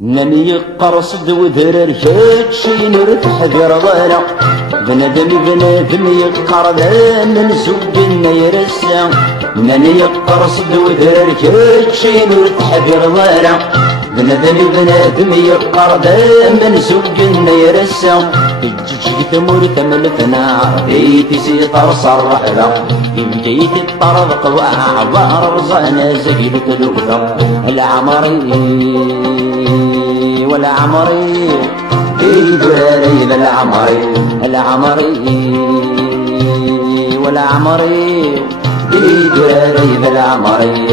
ناني يقرصد ودرر كاتشي نرتاح برضانا بنادم يقرض من سوقنا يرسى ناني يقرصد ودرر كاتشي نرتاح برضانا بنادم يقرض من سوقنا يرسى الجيج تمر تملتنا بيتي سيطر صرح له يمجيت الطرق وعبار رزانا زقيل تلوثا والعمري بيدواري والعمري بيدواري بالعمري